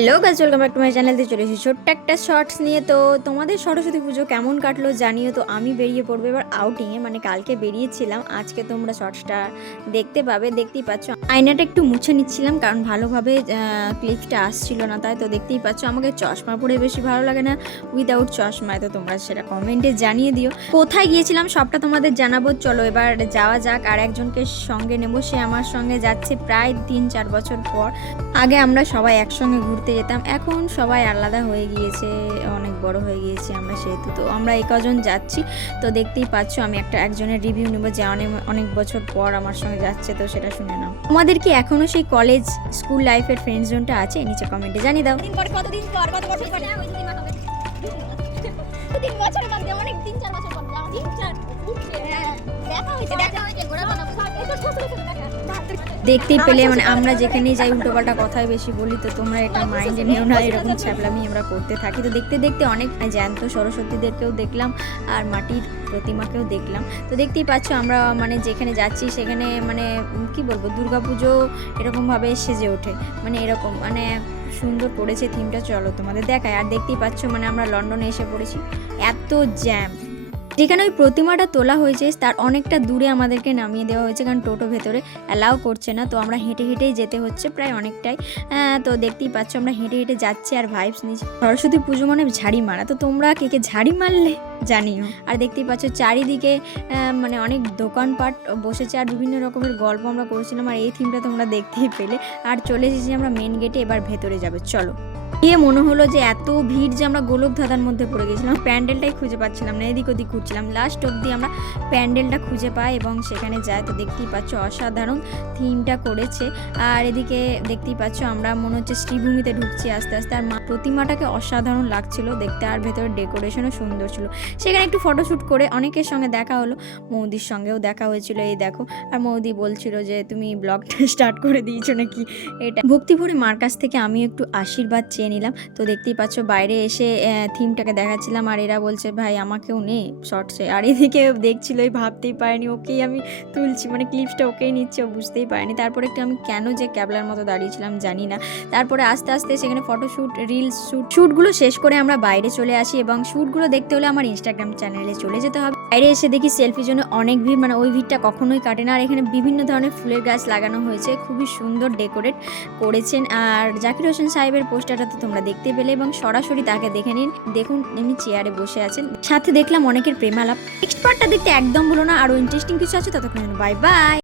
Hello গাছ welcome back to my channel. দিয়ে চলে এসেছি ছোট্ট একটা শর্টস নিয়ে। তো তোমাদের সরস্বতী পুজো কেমন কাটলো জানিও। তো আমি বেরিয়ে পড়ব এবার আউটিংয়ে মানে কালকে বেরিয়েছিলাম। আজকে তোমরা শর্টসটা দেখতে পাবে, দেখতেই পাচ্ছ। আয়নাটা একটু মুছে নিচ্ছিলাম, কারণ ভালোভাবে ক্লিপটা আসছিল না, তাই তো দেখতেই পাচ্ছ। আমাকে চশমা পরে বেশি ভালো লাগে না উইদাউট চশমায় তো তোমরা সেটা কমেন্টে জানিয়ে দিও। কোথায় গিয়েছিলাম সবটা তোমাদের জানাব। চলো এবার যাওয়া যাক, আর একজনকে সঙ্গে নেব। সে আমার সঙ্গে যাচ্ছে প্রায় তিন চার বছর পর। আগে আমরা সবাই একসঙ্গে ঘুরতে যেতাম। এখন সবাই আলাদা হয়ে গিয়েছে অনেক বড় হয়ে গিয়েছি আমরা সেহেতু। তো আমরা এই কজন যাচ্ছি। তো দেখতেই পাচ্ছ আমি একটা একজনের রিভিউ নেব যে অনেক অনেক বছর পর আমার সঙ্গে যাচ্ছে তো সেটা শুনে নাও। তোমাদের কি এখনও সেই কলেজ স্কুল লাইফের ফ্রেন্ড জোনটা আছে? নিচে কমেন্টে জানিয়ে দাও। চার হ্যাঁ, দেখা হয়েছে দেখা হয়েছে ঘোরা দেখতেই পেলে মানে আমরা যেখানেই যাই, উল্টোপাল্টা কথাই বেশি বলি, তো তোমরা এটা মাইন্ডে নিও না, এরকম ছ্যাবলামি আমরা করতে থাকি। তো দেখতে দেখতে অনেক জ্যান্ত সরস্বতীদেরকেও দেখলাম, আর মাটির প্রতিমাকেও দেখলাম। তো দেখতেই পাচ্ছ আমরা মানে যেখানে যাচ্ছি, সেখানে মানে কি বলব, দুর্গাপুজো এরকমভাবে সেজে ওঠে। মানে এরকম মানে সুন্দর পড়েছে থিমটা চলো তোমাদের দেখায় আর দেখতেই পাচ্ছ মানে আমরা লন্ডনে এসে পড়েছি। এত জ্যাম যেখানে ওই প্রতিমাটা তোলা হয়েছে, তার অনেকটা দূরে আমাদেরকে নামিয়ে দেওয়া হয়েছে, কারণ টোটো ভেতরে অ্যালাউ করছে না। তো আমরা হেঁটে হেঁটেই যেতে হচ্ছে প্রায় অনেকটাই। তো দেখতেই পাচ্ছ আমরা হেঁটে হেঁটে যাচ্ছি আর ভাইবস নিচ্ছি। সরস্বতী পুজো মানে ঝাড়ি মারা। তো তোমরা কে কে ঝাড়ি মারলে জানিও। আর দেখতেই পাচ্ছ চারিদিকে মানে অনেক দোকানপাট বসেছে আর বিভিন্ন রকমের গল্প আমরা করেছিলাম। আর এই থিমটা তোমরা দেখতেই পেলে। আর চলে এসেছি আমরা মেন গেটে এবার ভেতরে যাবে। চলো। গিয়ে মনে হলো যে এত ভিড় যে আমরা গোলক ধাঁধার মধ্যে পড়ে গেছিলাম। প্যান্ডেলটাই খুঁজে পাচ্ছিলাম না, এদিক ওদিক ঘুরছিলাম। লাস্ট অবধি আমরা প্যান্ডেলটা খুঁজে পাই এবং সেখানে যাই তো দেখতেই পাচ্ছ অসাধারণ থিমটা করেছে। আর এদিকে দেখতেই পাচ্ছ আমরা মনে হচ্ছে শ্রীভূমিতে ঢুকছি আস্তে আস্তে। আর মা প্রতিমাটাকে অসাধারণ লাগছিল, দেখতে আর ভেতরে ডেকোরেশনও সুন্দর ছিল। সেখানে একটু ফটোশ্যুট করে অনেকের সঙ্গে দেখা হলো, মৌদির সঙ্গেও দেখা হয়েছিল, এই দেখো। আর মৌদি বলছিল যে, তুমি ব্লগটা স্টার্ট করে দিয়েছ নাকি? এটা ভক্তিভরে মার কাছ থেকে আমি একটু আশীর্বাদ চেয়ে নিলাম। তো দেখতেই পাচ্ছ বাইরে এসে থিমটাকে দেখাচ্ছিলাম আর এরা বলছে, ভাই, আমাকেও নে শর্টসে আর এদিকে দেখছিল এই ভাবতেই পারিনি, ওকেই আমি তুলছি। মানে ক্লিপসটা ওকেই নিচ্ছে, ও বুঝতেই পারেনি। তারপরে একটু আমি কেন যে ক্যাবলার মতো দাঁড়িয়েছিলাম জানি না। তারপরে আস্তে আস্তে সেখানে ফটোশ্যুট রিলস শ্যুট শ্যুটগুলো শেষ করে আমরা বাইরে চলে আসি এবং শ্যুটগুলো দেখতে হলে আমার ইনস্টাগ্রাম চ্যানেলে চলে যেতে হবে। বাইরে এসে দেখি সেলফির জন্য অনেক ভিড় মানে ওই ভিড়টা কখনোই কাটে না। আর এখানে বিভিন্ন ধরনের ফুলের গাছ লাগানো হয়েছে, খুবই সুন্দর ডেকোরেট করেছেন। আর জাকির হোসেন সাহেবের পোস্টারটা তো তোমরা দেখতে পেলে এবং সরাসরি তাকে দেখে নিন। দেখুন এমনি চেয়ারে বসে আছেন। সাথে দেখলাম অনেকের প্রেমালাপ। নেক্সট পার্টটা দেখতে একদম ভুলো না, আরও ইন্টারেস্টিং কিছু আছে ততক্ষণ বাই বাই